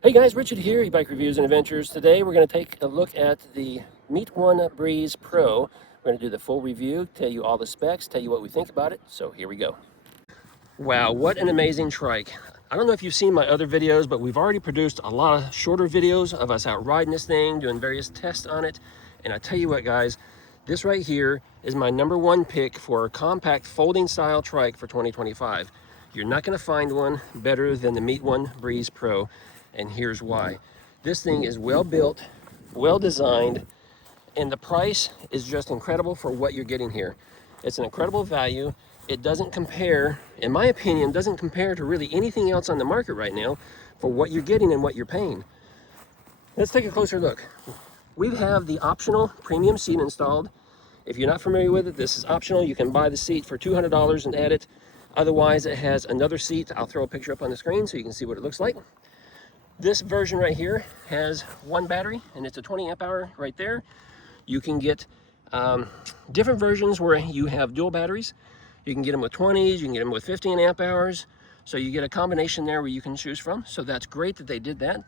Hey guys, Richard here, eBike Reviews and Adventures. Today we're going to take a look at the Meet One Breeze Pro. We're going to do the full review, tell you all the specs, tell you what we think about it. So here we go. Wow, what an amazing trike. I don't know if you've seen my other videos, but we've already produced a lot of shorter videos of us out riding this thing, doing various tests on it. And I tell you what guys, this right here is my #1 pick for a compact folding style trike for 2025. You're not going to find one better than the Meet One Breeze Pro, and here's why. This thing is well built, well designed, and the price is just incredible for what you're getting here. It's an incredible value. It doesn't compare, in my opinion, doesn't compare to really anything else on the market right now for what you're getting and what you're paying. Let's take a closer look. We have the optional premium seat installed. If you're not familiar with it, this is optional. You can buy the seat for $200 and add it. Otherwise, it has another seat. I'll throw a picture up on the screen so you can see what it looks like. This version right here has one battery, and it's a 20 amp hour right there. You can get different versions where you have dual batteries. You can get them with 20s, you can get them with 15 amp hours. So you get a combination there where you can choose from. So that's great that they did that.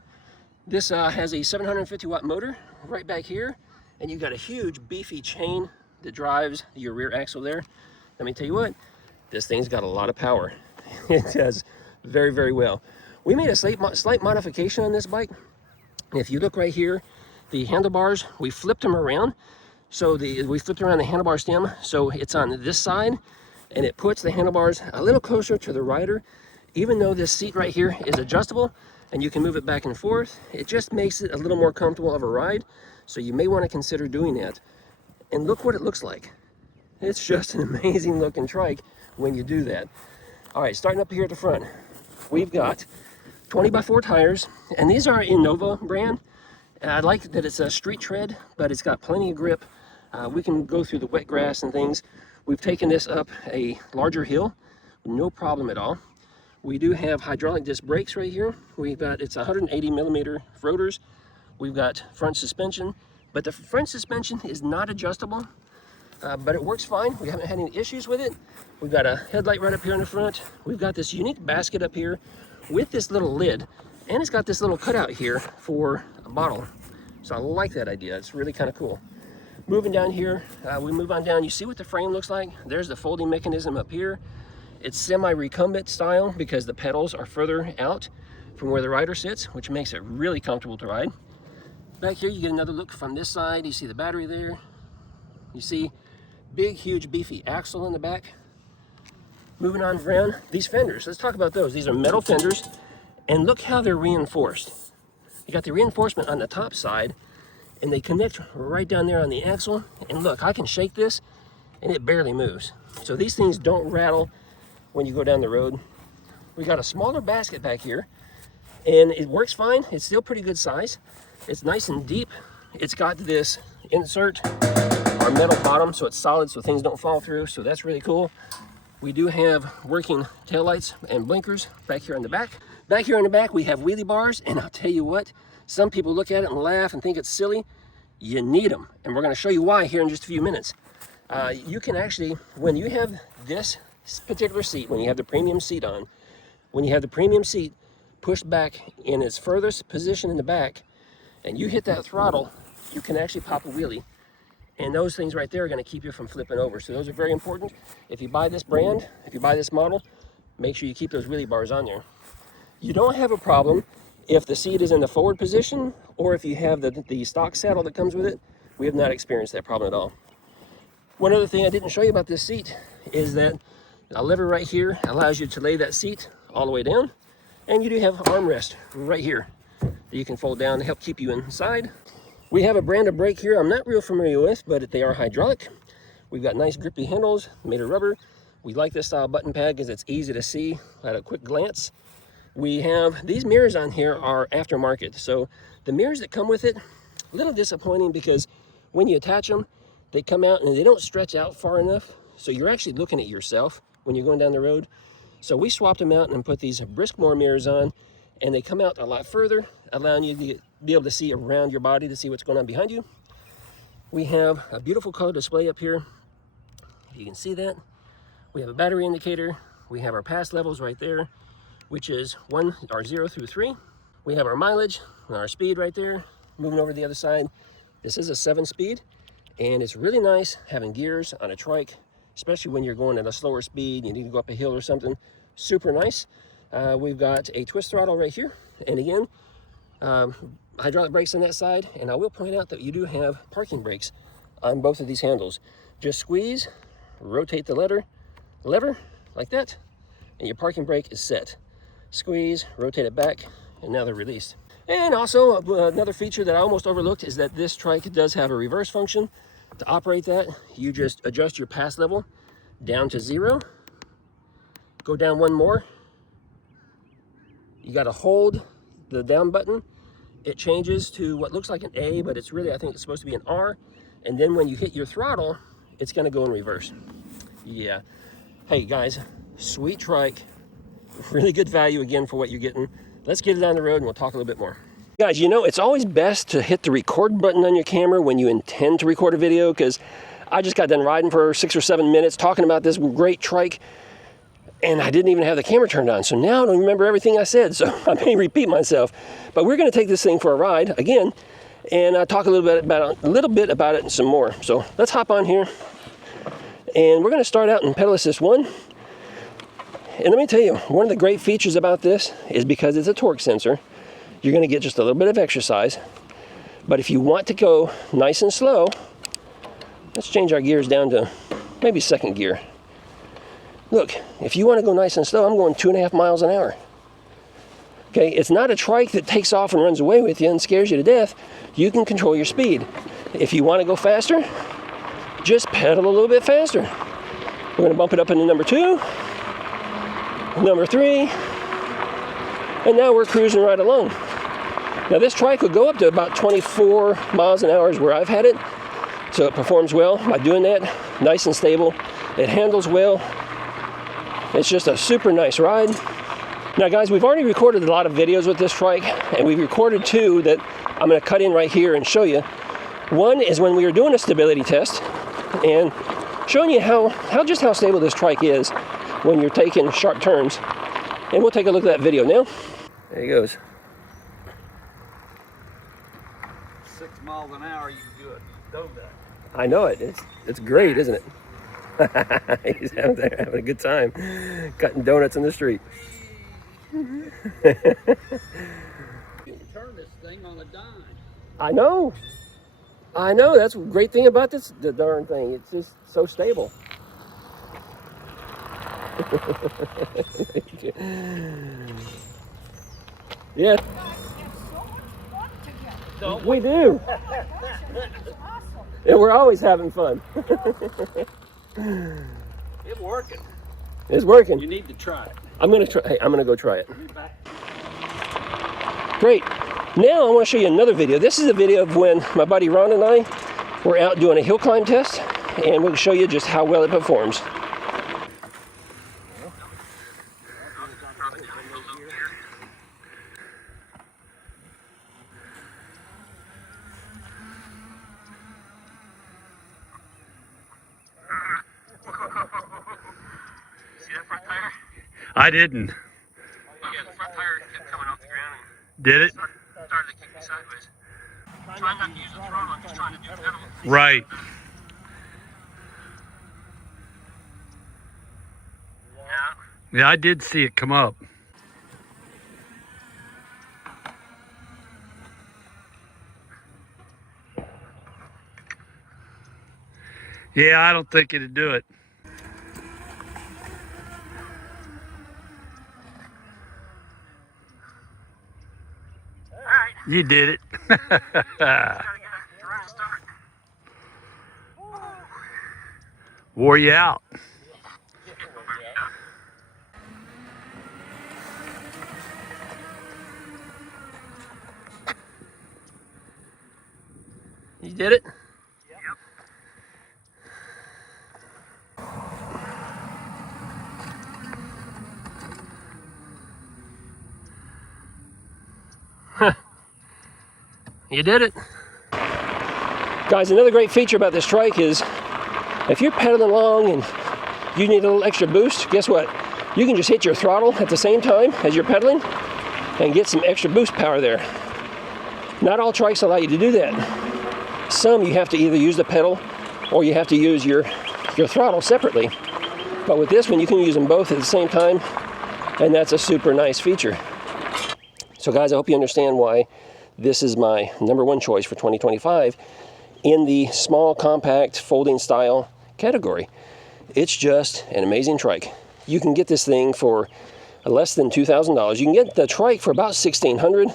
This has a 750 watt motor right back here, and you've got a huge beefy chain that drives your rear axle there. Let me tell you what, this thing's got a lot of power. It does very, very well. We made a slight modification on this bike. If you look right here, the handlebars, we flipped them around. So we flipped around the handlebar stem, so it's on this side, and it puts the handlebars a little closer to the rider. Even though this seat right here is adjustable, and you can move it back and forth, it just makes it a little more comfortable of a ride. So you may want to consider doing that. And look what it looks like. It's just an amazing looking trike when you do that. All right, starting up here at the front, we've got 20x4 tires, and these are Innova brand. I like that it's a street tread, but it's got plenty of grip. We can go through the wet grass and things. We've taken this up a larger hill, no problem at all. We do have hydraulic disc brakes right here. It's 180 millimeter rotors. We've got front suspension, but the front suspension is not adjustable, but it works fine. We haven't had any issues with it. We've got a headlight right up here in the front. We've got this unique basket up here with this little lid, and it's got this little cutout here for a bottle. So I like that idea. It's really kind of cool. Moving down here, we move on down. You see what the frame looks like? There's the folding mechanism up here. It's semi-recumbent style because the pedals are further out from where the rider sits, which makes it really comfortable to ride. Back here, you get another look from this side. You see the battery there. You see big, huge, beefy axle in the back. Moving on around, these fenders, let's talk about those. These are metal fenders, and look how they're reinforced. You got the reinforcement on the top side, and they connect right down there on the axle. And look, I can shake this, and it barely moves. So these things don't rattle when you go down the road. We got a smaller basket back here, and it works fine. It's still pretty good size. It's nice and deep. It's got this insert, our metal bottom, so it's solid so things don't fall through. So that's really cool. We do have working taillights and blinkers back here in the back. Back here in the back, we have wheelie bars, and I'll tell you what, some people look at it and laugh and think it's silly. You need them, and we're gonna show you why here in just a few minutes. You can actually, when you have this particular seat, when you have the premium seat on, when you have the premium seat pushed back in its furthest position in the back, and you hit that throttle, you can actually pop a wheelie. And those things right there are going to keep you from flipping over. So those are very important. If you buy this brand, if you buy this model, make sure you keep those wheelie bars on there. You don't have a problem if the seat is in the forward position or if you have the stock saddle that comes with it. We have not experienced that problem at all. One other thing I didn't show you about this seat is that a lever right here allows you to lay that seat all the way down. And you do have armrest right here that you can fold down to help keep you inside. We have a brand of brake here I'm not real familiar with, but they are hydraulic. We've got nice grippy handles made of rubber. We like this style button pad because it's easy to see at a quick glance. We have these mirrors on here are aftermarket. So the mirrors that come with it, a little disappointing because when you attach them, they come out and they don't stretch out far enough. So you're actually looking at yourself when you're going down the road. So we swapped them out and put these Briskmore mirrors on, and they come out a lot further, allowing you to be able to see around your body to see what's going on behind you. We have a beautiful color display up here. If you can see that. We have a battery indicator. We have our pass levels right there, which is 0 through 3. We have our mileage and our speed right there. Moving over to the other side. This is a 7-speed, and it's really nice having gears on a trike, especially when you're going at a slower speed, you need to go up a hill or something. Super nice. We've got a twist throttle right here, and again, hydraulic brakes on that side, and I will point out that you do have parking brakes on both of these handles. Just squeeze, rotate the lever like that, and your parking brake is set. Squeeze, rotate it back, and now they're released. And also another feature that I almost overlooked is that this trike does have a reverse function. To operate that, you just adjust your pass level down to 0. Go down one more. You got to hold the down button. It changes to what looks like an A, but it's really, I think it's supposed to be an R. And then when you hit your throttle, it's going to go in reverse. Yeah. Hey guys, sweet trike. Really good value again for what you're getting. Let's get it on the road and we'll talk a little bit more. Guys, you know, it's always best to hit the record button on your camera when you intend to record a video, because I just got done riding for 6 or 7 minutes talking about this great trike, and I didn't even have the camera turned on. So now I don't remember everything I said, so I may repeat myself. But we're going to take this thing for a ride again and talk a little bit about it and some more. So let's hop on here, and we're going to start out in pedal assist 1. And let me tell you, one of the great features about this is because it's a torque sensor, you're going to get just a little bit of exercise. But if you want to go nice and slow, let's change our gears down to maybe 2nd gear. Look, if you want to go nice and slow, I'm going 2.5 miles an hour. Okay, it's not a trike that takes off and runs away with you and scares you to death. You can control your speed. If you want to go faster, just pedal a little bit faster. We're going to bump it up into number 2. Number 3, and now we're cruising right along. Now this trike will go up to about 24 miles an hour is where I've had it, so it performs well by doing that. Nice and stable. It handles well. It's just a super nice ride. Now guys, we've already recorded a lot of videos with this trike, and we've recorded 2 that I'm going to cut in right here and show you. One is when we were doing a stability test and showing you just how stable this trike is when you're taking sharp turns. And we'll take a look at that video now. There he goes. 6 miles an hour, you can do it. Donut. I know it. It's great, isn't it? He's having a good time cutting donuts in the street. You can turn this thing on a dime. I know. That's the great thing about the darn thing. It's just so stable. Yeah. We do. And we're always having fun. It's working. It's working. You need to try it. I'm gonna go try it. Great. Now I want to show you another video. This is a video of when my buddy Ron and I were out doing a hill climb test, and we'll show you just how well it performs. I didn't. Yeah, the front tire kept coming off the ground. Did it? Started to kick me sideways. Trying not to use the throttle, I'm just trying to do pedal. Right. Yeah, I did see it come up. Yeah, I don't think it'd do it. You did it. Wore you out. You did it? Yep. You did it. Guys, another great feature about this trike is if you're pedaling along and you need a little extra boost, guess what? You can just hit your throttle at the same time as you're pedaling, and get some extra boost power there. Not all trikes allow you to do that. Some you have to either use the pedal or you have to use your throttle separately. But with this one, you can use them both at the same time, and that's a super nice feature. So guys, I hope you understand why this is my #1 choice for 2025 in the small, compact, folding style category. It's just an amazing trike. You can get this thing for less than $2,000. You can get the trike for about $1,600,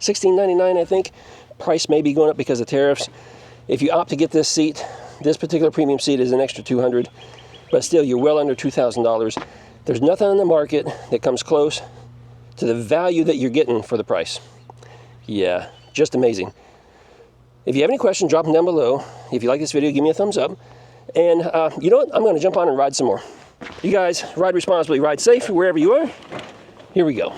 $1,699 I think. Price may be going up because of tariffs. If you opt to get this seat, this particular premium seat is an extra $200, but still you're well under $2,000. There's nothing on the market that comes close to the value that you're getting for the price. Yeah, just amazing. If you have any questions, drop them down below. If you like this video, give me a thumbs up. And you know what? I'm going to jump on and ride some more. You guys, ride responsibly, ride safe wherever you are. Here we go.